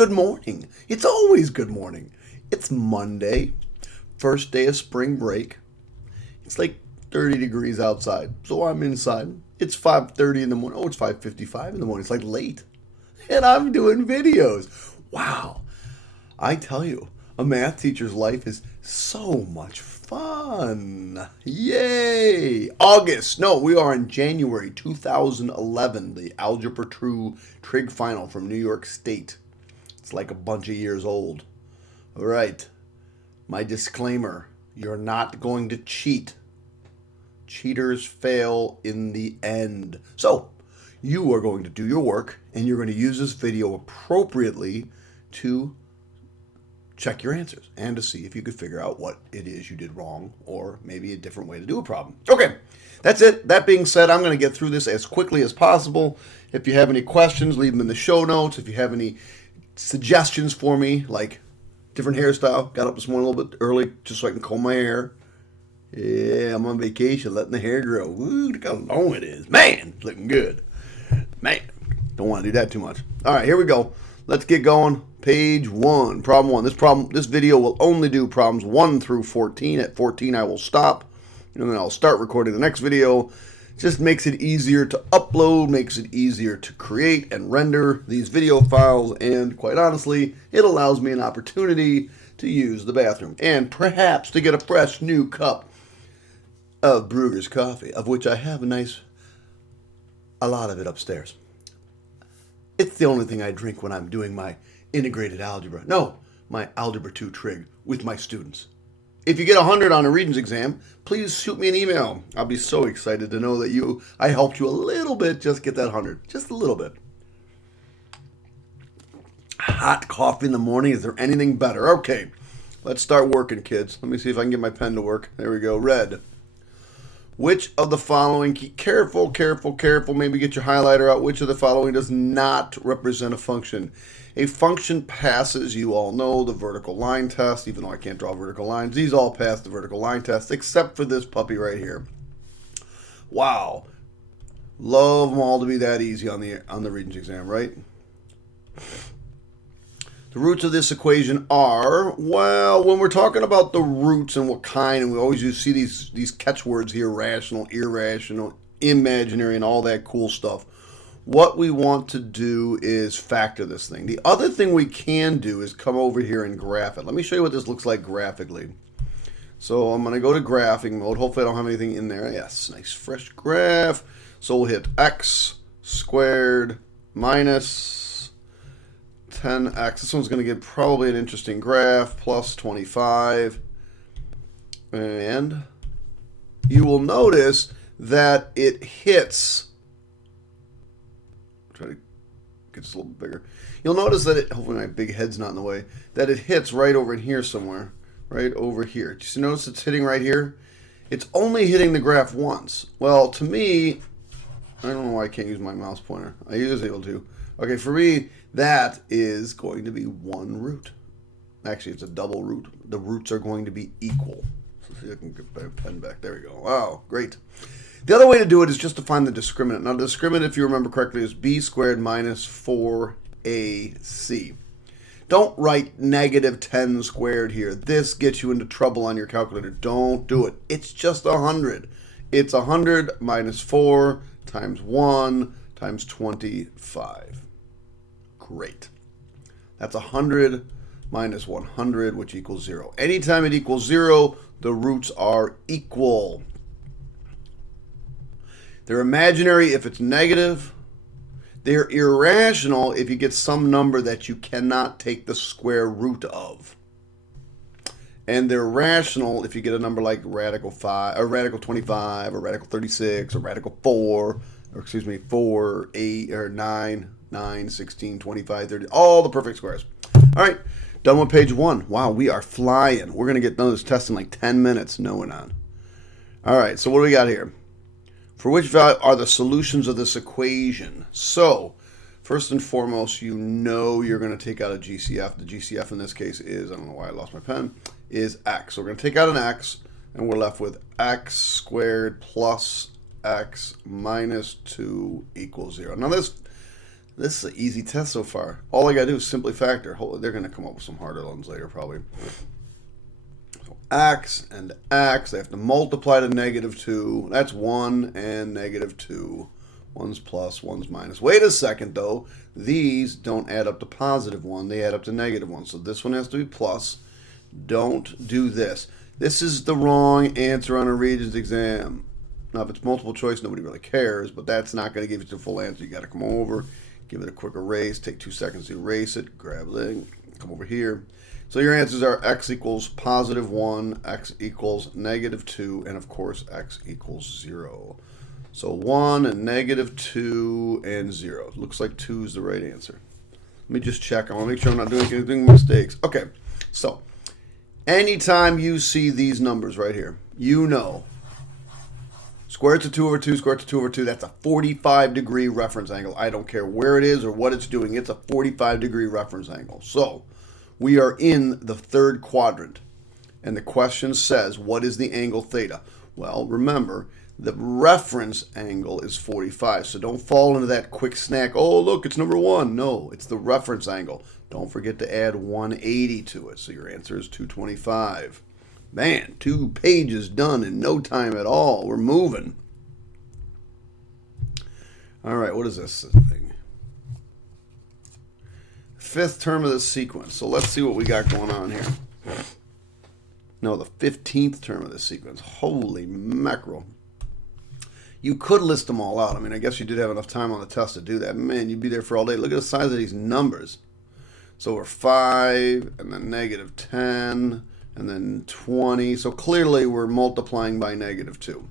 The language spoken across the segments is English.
good morning. It's always good morning. It's Monday, first day of spring break. It's like 30 degrees outside, so I'm inside. It's 5:30 in the morning. Oh, it's 5:55 in the morning. It's like late. And I'm doing videos. Wow. I tell you, a math teacher's life is so much fun. Yay! August. No, we are in January 2011, the Algebra 2 Trig final from New York State. It's like a bunch of years old. All right. My disclaimer, you're not going to cheat. Cheaters fail in the end. So, you are going to do your work, and you're going to use this video appropriately to check your answers and to see if you could figure out what it is you did wrong or maybe a different way to do a problem. Okay, that's it. That being said, I'm going to get through this as quickly as possible. If you have any questions, leave them in the show notes. If you have any suggestions for me, like different hairstyle, got up this morning a little bit early just so I can comb my hair. Yeah, I'm on vacation, letting the hair grow. Ooh, look how long it is. Man, it's looking good. Man, don't want to do that too much. All right, here we go. Let's get going. Page 1, problem 1. This video will only do problems 1 through 14. At 14, I will stop, and then I'll start recording the next video. Just makes it easier to upload, makes it easier to create and render these video files, and quite honestly, it allows me an opportunity to use the bathroom and perhaps to get a fresh new cup of Brugger's coffee, of which I have a lot of it upstairs. It's the only thing I drink when I'm doing my integrated algebra. No, my Algebra 2 Trig with my students. If you get 100 on a Regents exam, please shoot me an email. I'll be so excited to know that I helped you a little bit just get that 100. Just a little bit. Hot coffee in the morning. Is there anything better? Okay, let's start working, kids. Let me see if I can get my pen to work. There we go. Red. Which of the following, careful, maybe get your highlighter out. Which of the following does not represent a function? A function passes, you all know, the vertical line test, even though I can't draw vertical lines. These all pass the vertical line test, except for this puppy right here. Wow. Love them all to be that easy on the Regents exam, right? The roots of this equation are, well, when we're talking about the roots and what kind, and we always see these catchwords here, rational, irrational, imaginary, and all that cool stuff. What we want to do is factor this thing. The other thing we can do is come over here and graph it. Let me show you what this looks like graphically. So I'm going to go to graphing mode. Hopefully I don't have anything in there. Yes, nice fresh graph. So we'll hit x squared minus 10x. This one's going to get probably an interesting graph, plus 25. And you will notice that it hits. Try to get this a little bigger. You'll notice that hopefully my big head's not in the way, that it hits right over in here somewhere. Right over here. Do you notice it's hitting right here? It's only hitting the graph once. Well, to me, I don't know why I can't use my mouse pointer. I was able to. Okay, for me, that is going to be one root. Actually, it's a double root. The roots are going to be equal. So see if I can get my pen back. There we go. Wow, great. The other way to do it is just to find the discriminant. Now, the discriminant, if you remember correctly, is b squared minus 4ac. Don't write negative 10 squared here. This gets you into trouble on your calculator. Don't do it. It's just 100. It's 100 minus 4 times 1 times 25. Great. That's 100 minus 100, which equals 0. Anytime it equals 0, the roots are equal. They're imaginary if it's negative. They're irrational if you get some number that you cannot take the square root of. And they're rational if you get a number like radical 5, or radical 25, or radical 36, or radical 4, or 4, 8, or 9, 16, 25, 30, all the perfect squares. All right, done with page 1. Wow, we are flying. We're going to get done with this test in like 10 minutes. No, we're not. All right, so what do we got here? For which value are the solutions of this equation? So, first and foremost, you know you're going to take out a GCF. The GCF in this case is, I don't know why I lost my pen, is x. So we're going to take out an x, and we're left with x squared plus x minus 2 equals 0. Now this This is an easy test so far. All I got to do is simply factor. They're going to come up with some harder ones later probably. So x and x, they have to multiply to -2. That's 1 and -2. One's plus, one's minus. Wait a second though. These don't add up to +1. They add up to -1. So this one has to be plus. Don't do this. This is the wrong answer on a Regents exam. Now, if it's multiple choice, nobody really cares, but that's not going to give you the full answer. You got to come over, give it a quick erase, take 2 seconds to erase it, grab it, come over here. So your answers are x equals +1, x equals -2, and of course x equals 0. So 1 and -2 and 0. Looks like 2 is the right answer. Let me just check. I want to make sure I'm not doing anything mistakes. Okay, so anytime you see these numbers right here, you know square root of 2 over 2, square root of 2 over 2, that's a 45-degree reference angle. I don't care where it is or what it's doing. It's a 45-degree reference angle. So we are in the third quadrant. And the question says, what is the angle theta? Well, remember, the reference angle is 45. So don't fall into that quick snack, oh, look, it's number 1. No, it's the reference angle. Don't forget to add 180 to it. So your answer is 225. Man, 2 pages done in no time at all. We're moving. All right, what is this thing? Fifth term of the sequence. So let's see what we got going on here. No, the 15th term of the sequence. Holy mackerel. You could list them all out. I mean, I guess you did have enough time on the test to do that. Man, you'd be there for all day. Look at the size of these numbers. So we're 5, and then -10, and then 20. So clearly we're multiplying by -2.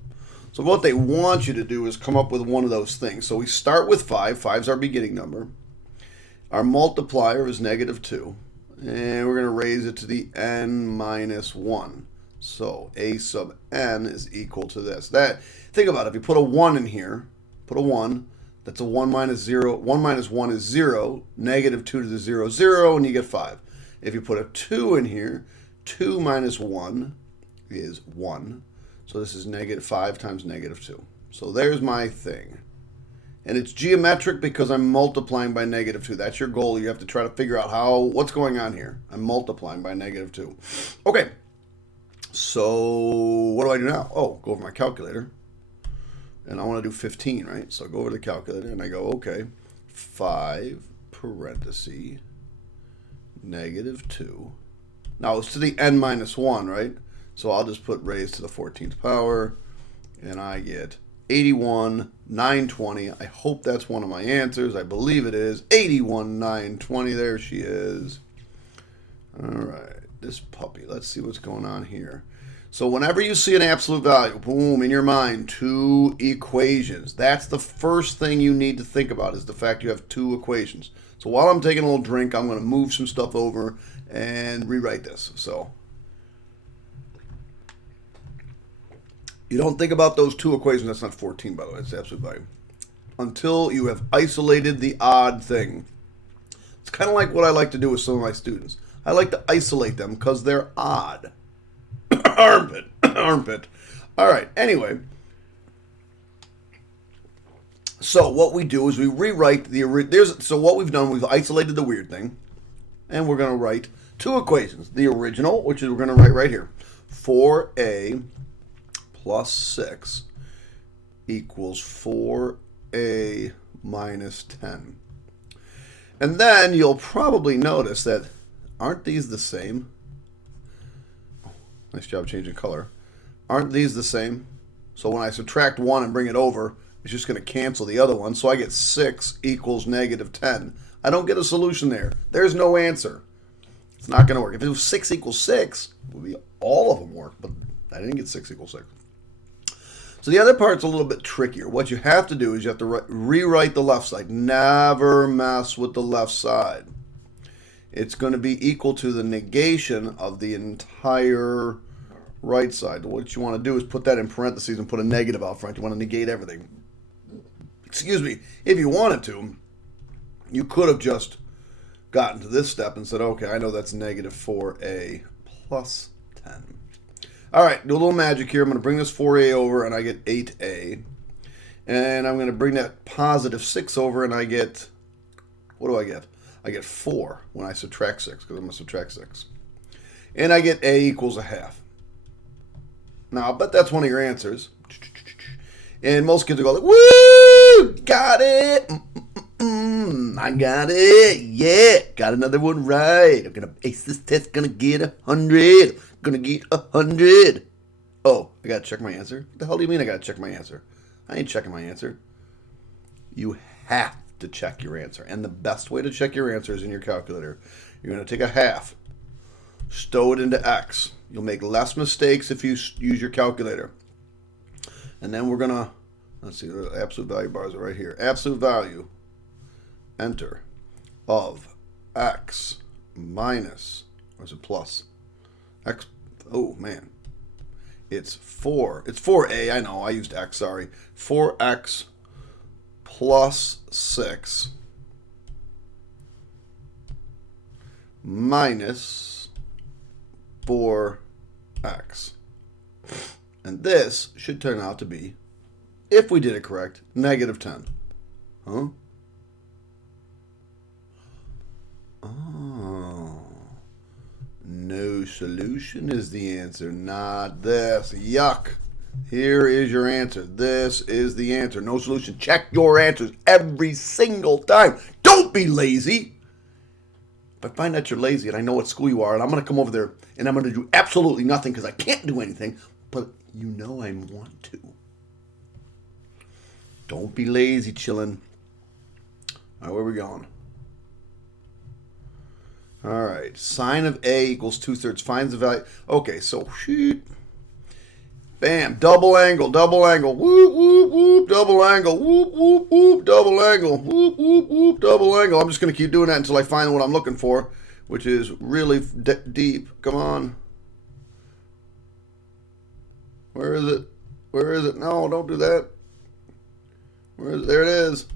So what they want you to do is come up with one of those things. So we start with 5. 5's our beginning number. Our multiplier is -2. And we're going to raise it to the n minus 1. So a sub n is equal to this. Think about it. If you put a 1 in here, put a 1, that's a 1 minus 0. 1 minus 1 is 0. -2 to the 0, 0, and you get 5. If you put a 2 in here, 2 minus 1 is 1. So this is -5 times -2. So there's my thing. And it's geometric because I'm multiplying by -2. That's your goal. You have to try to figure out what's going on here. I'm multiplying by -2. Okay. So what do I do now? Oh, go over my calculator. And I want to do 15, right? So I go over to the calculator and I go, okay, 5 parenthesis -2. Now it's to the n minus 1, right? So I'll just put raised to the 14th power, and I get 81,920. I hope that's one of my answers. I believe it is. 81,920. There she is. All right, this puppy. Let's see what's going on here. So whenever you see an absolute value, boom, in your mind, 2 equations. That's the first thing you need to think about, is the fact you have 2 equations. So while I'm taking a little drink, I'm going to move some stuff over and rewrite this. So you don't think about those 2 equations. That's not 14, by the way. It's absolute value. Until you have isolated the odd thing. It's kind of like what I like to do with some of my students. I like to isolate them because they're odd. Armpit. Armpit. All right. Anyway. So what we do is we rewrite so what we've done, we've isolated the weird thing. And we're going to write 2 equations. The original, which is we're going to write right here. 4a plus 6 equals 4a minus 10. And then you'll probably notice that, aren't these the same? Oh, nice job changing color. Aren't these the same? So when I subtract 1 and bring it over, it's just going to cancel the other one. So I get 6 equals -10. I don't get a solution there. There's no answer. It's not going to work. If it was 6 equals 6, it would be all of them work, but I didn't get 6 equals 6. So the other part's a little bit trickier. What you have to do is you have to rewrite the left side. Never mess with the left side. It's going to be equal to the negation of the entire right side. What you want to do is put that in parentheses and put a negative out front. You want to negate everything. Excuse me. If you wanted to, you could have just gotten to this step and said, okay, I know that's -4a plus 10. All right, do a little magic here. I'm going to bring this 4a over, and I get 8a. And I'm going to bring that positive 6 over, and I get What do I get? I get 4 when I subtract 6, because I'm going to subtract 6. And I get a equals a half. Now, I bet that's one of your answers. And most kids will go like, woo! Got it! I got it! Yeah! Got another one right. I'm going to ace this test. Going to get 100. Going to get 100. Oh, I got to check my answer? What the hell do you mean I got to check my answer? I ain't checking my answer. You have to check your answer. And the best way to check your answer is in your calculator. You're going to take a half, stow it into X. You'll make less mistakes if you use your calculator. And then we're going to, let's see, the absolute value bars are right here. Absolute value, enter, of X minus, or is it plus? X, oh man. It's 4. It's 4a, I know, I used X, sorry. 4x plus 6 minus 4x. And this should turn out to be, if we did it correct, negative 10. Huh? Oh. No solution is the answer. Not this. Yuck. Here is your answer. This is the answer. No solution. Check your answers every single time. Don't be lazy. If I find out you're lazy and I know what school you are, and I'm going to come over there and I'm going to do absolutely nothing because I can't do anything, but you know I want to. Don't be lazy, chillin'. All right, where are we going? All right, sine of A equals 2/3. Finds the value. Okay, so shoot. Bam, double angle, whoop, whoop, whoop, double angle, whoop, whoop, whoop, double angle, whoop, whoop, whoop, double angle. I'm just going to keep doing that until I find what I'm looking for, which is really deep. Come on. Where is it? Where is it? No, don't do that. Where is it? There it is.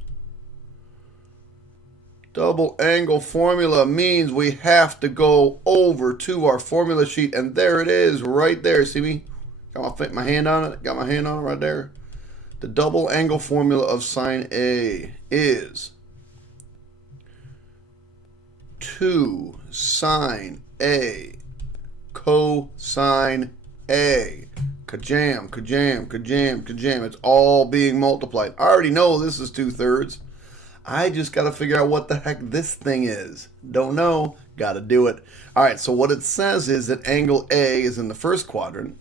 Double angle formula means we have to go over to our formula sheet, and there it is right there. See me? Got my hand on it. Got my hand on it right there. The double angle formula of sine A is 2 sine A cosine A. Kajam, kajam, kajam, kajam. It's all being multiplied. I already know this is 2/3. I just got to figure out what the heck this thing is. Don't know. Got to do it. All right, so what it says is that angle A is in the first quadrant.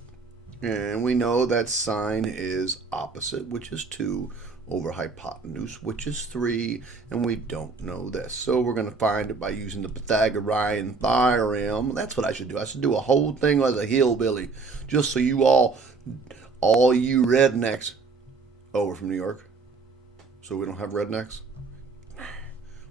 And we know that sine is opposite, which is 2, over hypotenuse, which is 3. And we don't know this. So we're going to find it by using the Pythagorean theorem. That's what I should do. I should do a whole thing as a hillbilly. Just so you all you rednecks, oh, we're from New York, so we don't have rednecks.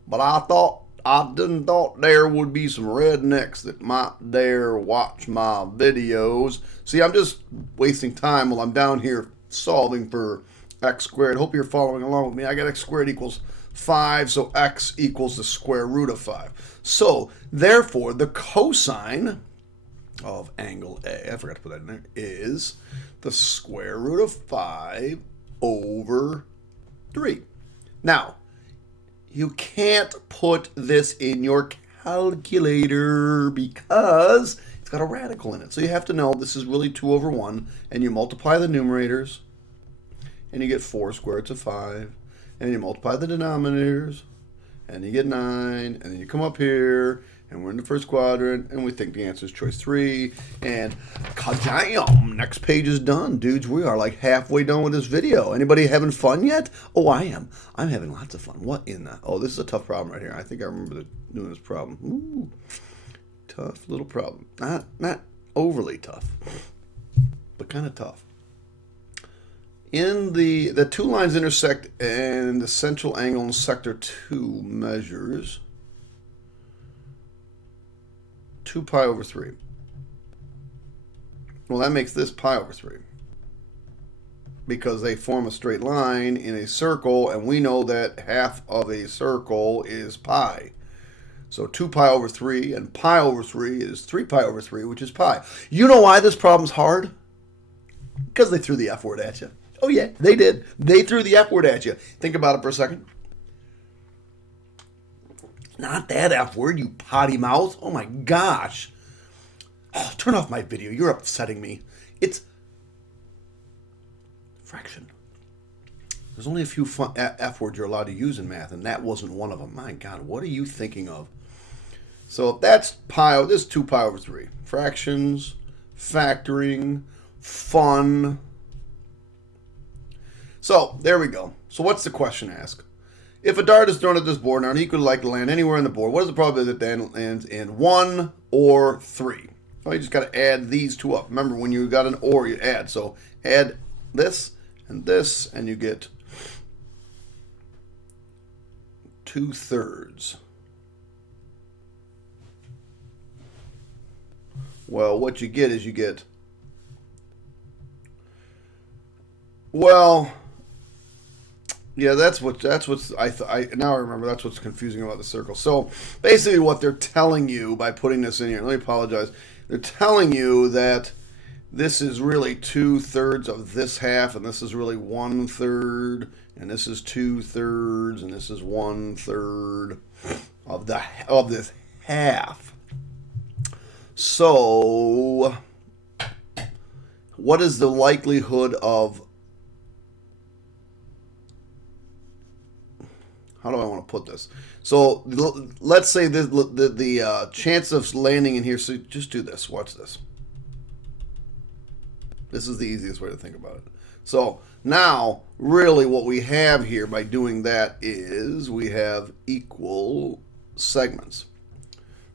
But I didn't thought there would be some rednecks that might dare watch my videos. See, I'm just wasting time while I'm down here solving for x squared. Hope you're following along with me. I got x squared equals 5, so x equals the square root of 5. So, therefore, the cosine of angle A, I forgot to put that in there, is the square root of 5 over 3. Now, you can't put this in your calculator because it's got a radical in it. So you have to know this is really 2 over 1, and you multiply the numerators, and you get 4 square roots of 5, and you multiply the denominators, and you get 9, and then you come up here, and we're in the first quadrant, and we think the answer is choice 3, and ka-jam, next page is done. Dudes, we are like halfway done with this video. Anybody having fun yet? Oh, I am. I'm having lots of fun. What in the... Oh, this is a tough problem right here. I think I remember doing this problem. Ooh, tough little problem. Not overly tough, but kind of tough. In the 2 lines intersect, and the central angle in sector 2 measures 2 pi over 3. Well, that makes this pi over 3. Because they form a straight line in a circle, and we know that half of a circle is pi. So 2 pi over 3, and pi over 3 is 3 pi over 3, which is pi. You know why this problem's hard? Because they threw the F word at you. Oh yeah, they did. They threw the F word at you. Think about it for a second. Not that F word, you potty mouth. Oh my gosh. Oh, turn off my video. You're upsetting me. It's fraction. There's only a few F words you're allowed to use in math, and that wasn't one of them. My God, what are you thinking of? So that's pi. This is 2 pi over 3. Fractions, factoring, fun. So there we go. So what's the question ask? If a dart is thrown at this board and an equal likely to land anywhere on the board, what is the probability that it lands in 1 or 3? Well, you just got to add these two up. Remember, when you got an or, you add. So add this, and you get 2/3. Well, what you get is well, yeah, that's what's now I remember that's what's confusing about the circle. So basically what they're telling you by putting this in here, let me apologize. They're telling you that this is really 2/3 of this half, and this is really 1/3, and this is 2/3, and this is 1/3 of this half. So what is the likelihood of, how do I want to put this? So let's say the chance of landing in here, so just do this, watch this. This is the easiest way to think about it. So now, really what we have here by doing that is we have equal segments,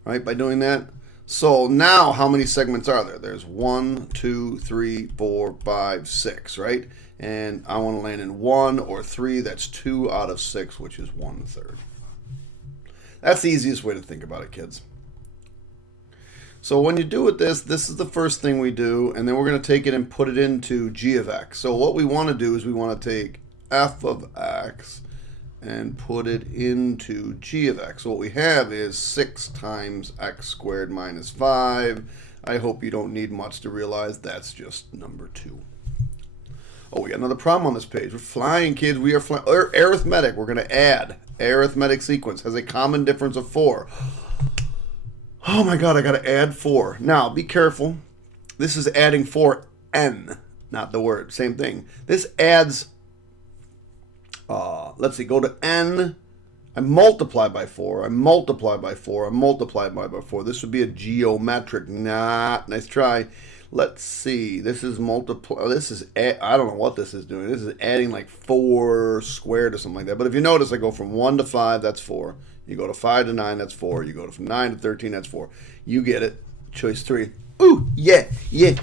right, by doing that. So now how many segments are there? There's 1, 2, 3, 4, 5, 6, right? And I want to land in 1 or 3. That's 2 out of 6, which is 1/3. That's the easiest way to think about it, kids. So when you do with this is the first thing we do, and then we're going to take it and put it into g of x. So what we want to do is we want to take f of x and put it into g of x. So what we have is 6 times x squared minus 5. I hope you don't need much to realize that's just number 2. Oh, we got another problem on this page. We're flying, kids. We are flying. Arithmetic. We're going to add. Arithmetic sequence has a common difference of 4. Oh my God, I got to add 4. Now, be careful. This is adding 4n, not the word. Same thing. This adds, let's see, go to n. I multiply by 4. I multiply by 4. I multiply by 4. This would be a geometric. Nah, nice try. Let's see. This is multiply. This is, I don't know what this is doing. This is adding like 4 squared or something like that. But if you notice, I go from 1 to 5, that's 4. You go to 5 to 9, that's 4. You go from 9 to 13, that's 4. You get it. Choice 3. Ooh, yeah. You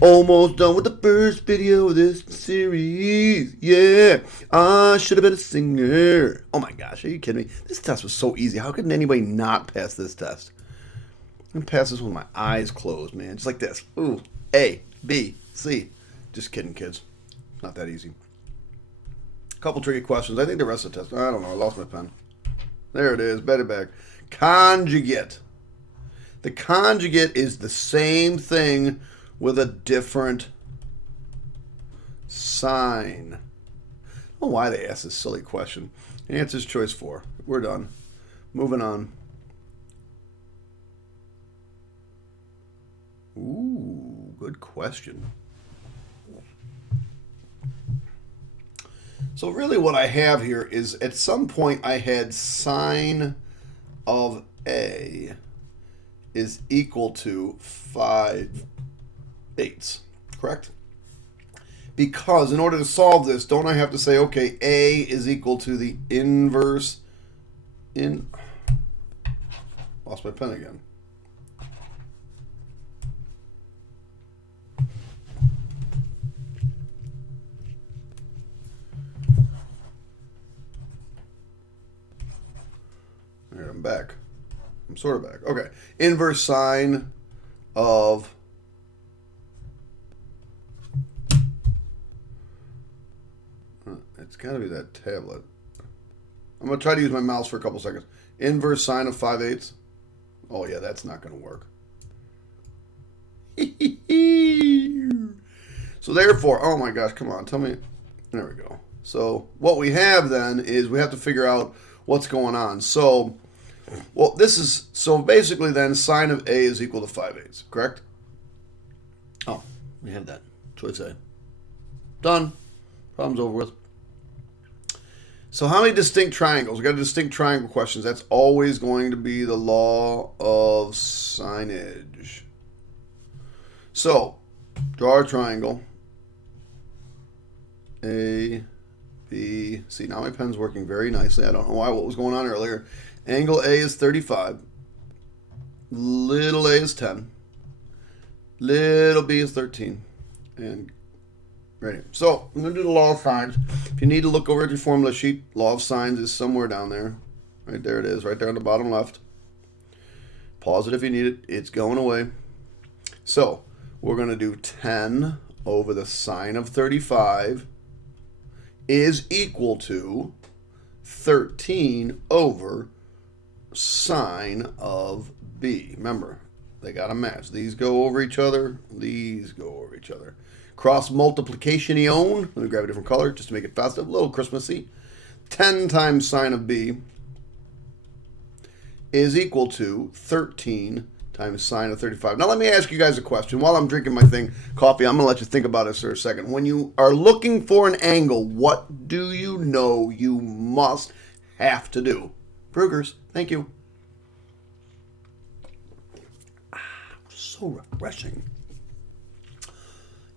almost done with the first video of this series. Yeah. I should have been a singer. Oh my gosh, are you kidding me? This test was so easy. How could anybody not pass this test? I'm going to pass this with my eyes closed, man. Just like this. Ooh, A, B, C. Just kidding, kids. Not that easy. A couple tricky questions. I think the rest of the test. I don't know. I lost my pen. There it is. Better back. Conjugate. The conjugate is the same thing with a different sign. I don't know why they asked this silly question. The answer is choice 4. We're done. Moving on. Ooh, good question. So really what I have here is at some point I had sine of A is equal to 5/8, correct? Because in order to solve this, don't I have to say, okay, A is equal to the inverse in... Lost my pen again. Here, I'm back. I'm sort of back. Okay. Inverse sine of it's got to be that tablet. I'm going to try to use my mouse for a couple seconds. Inverse sine of 5/8. Oh, yeah, that's not going to work. So therefore, oh my gosh, come on, tell me. There we go. So what we have then is we have to figure out what's going on. So Well, this is, so basically then sine of A is equal to 5/8, correct? Oh, we have that. Choice A. Done. Problem's over with. So how many distinct triangles? We got a distinct triangle questions. That's always going to be the law of signage. So, draw a triangle. A, B, C. Now my pen's working very nicely. I don't know why, what was going on earlier. Angle A is 35. Little a is 10. Little b is 13. And right here. So I'm going to do the law of sines. If you need to look over at your formula sheet, law of sines is somewhere down there. Right there it is, right there on the bottom left. Pause it if you need it. It's going away. So we're going to do 10 over the sine of 35 is equal to 13 over sine of b. Remember, they got to match. These go over each other. These go over each other. Cross multiplication-ion. Let me grab a different color just to make it faster. A little Christmassy. 10 times sine of b is equal to 13 times sine of 35. Now let me ask you guys a question. While I'm drinking my coffee, I'm going to let you think about this for a second. When you are looking for an angle, what do you know you must have to do? Brugger's, thank you. So refreshing.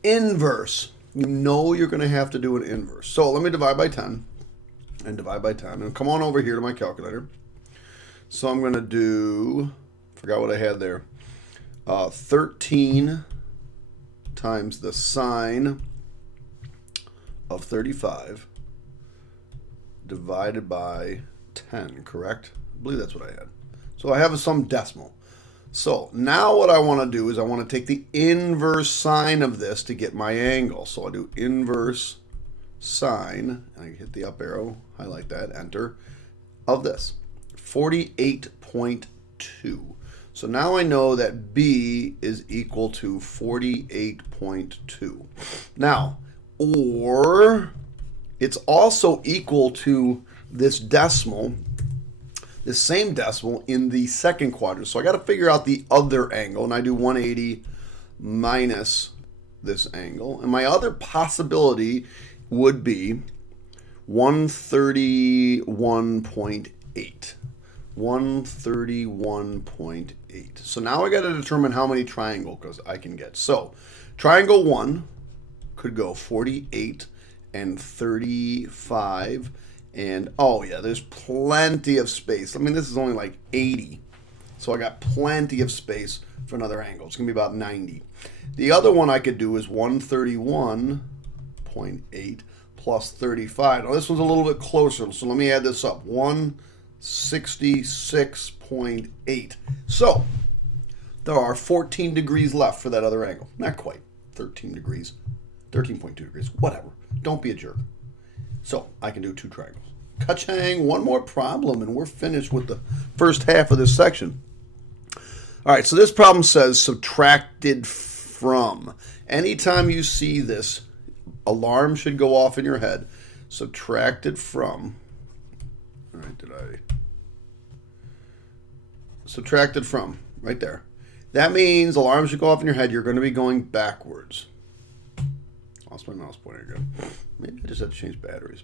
Inverse. You know you're going to have to do an inverse. So let me divide by 10 and divide by 10. And come on over here to my calculator. So I'm going to do, forgot what I had there, 13 times the sine of 35 divided by 10, correct? I believe that's what I had. So I have some decimal. So now what I want to do is I want to take the inverse sine of this to get my angle. So I do inverse sine, and I hit the up arrow, highlight that, enter, of this, 48.2. So now I know that B is equal to 48.2. Now, or it's also equal to this decimal, this same decimal in the second quadrant. So I got to figure out the other angle, and I do 180 minus this angle. And my other possibility would be 131.8. 131.8. So now I got to determine how many triangles I can get. So triangle 1 could go 48 and 35. And, oh yeah, there's plenty of space. I mean, this is only like 80. So I got plenty of space for another angle. It's going to be about 90. The other one I could do is 131.8 plus 35. Now, this one's a little bit closer. So let me add this up. 166.8. So there are 14 degrees left for that other angle. Not quite. 13 degrees. 13.2 degrees. Whatever. Don't be a jerk. So I can do two triangles. Ka-chang, one more problem, and we're finished with the first half of this section. All right, so this problem says subtracted from. Anytime you see this, alarm should go off in your head. Subtracted from. All right, subtracted from, right there. That means alarm should go off in your head. You're going to be going backwards. Lost my mouse pointer again. Maybe I just have to change batteries.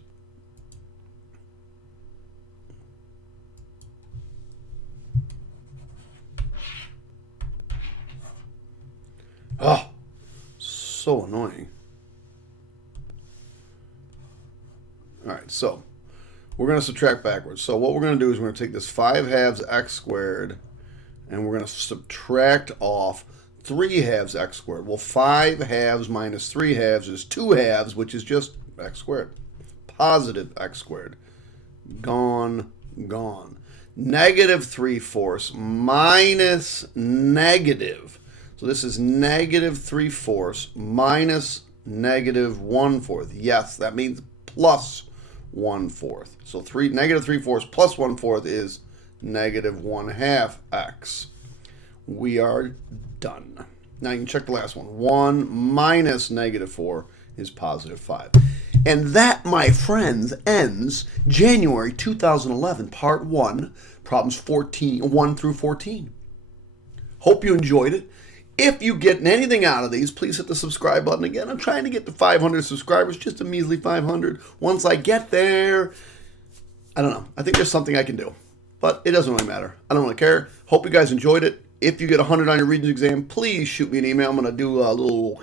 Oh, so annoying. All right, so we're going to subtract backwards. So what we're going to do is we're going to take this 5 halves x squared, and we're going to subtract off 3 halves x squared. Well, 5 halves minus 3 halves is 2 halves, which is just x squared. Positive x squared. Gone, gone. Negative 3/4 minus negative. So this is negative 3/4 minus negative 1/4. Yes, that means plus 1/4. So negative 3/4 plus 1/4 is negative 1/2 x. We are done. Now you can check the last one. 1 minus negative 4 is positive 5. And that, my friends, ends January 2011, Part 1, Problems 1 through 14. Hope you enjoyed it. If you get anything out of these, please hit the subscribe button. Again, I'm trying to get to 500 subscribers, just a measly 500. Once I get there, I don't know. I think there's something I can do. But it doesn't really matter. I don't really care. Hope you guys enjoyed it. If you get 100 on your Regents exam, please shoot me an email. I'm going to do a little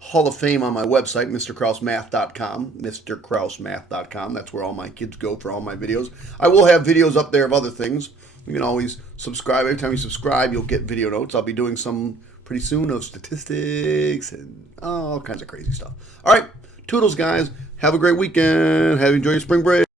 Hall of Fame on my website, mrkrausemath.com, mrkrausemath.com. That's where all my kids go for all my videos. I will have videos up there of other things. You can always subscribe. Every time you subscribe, you'll get video notes. I'll be doing some pretty soon of statistics and all kinds of crazy stuff. All right, toodles, guys. Have a great weekend. Enjoy your spring break.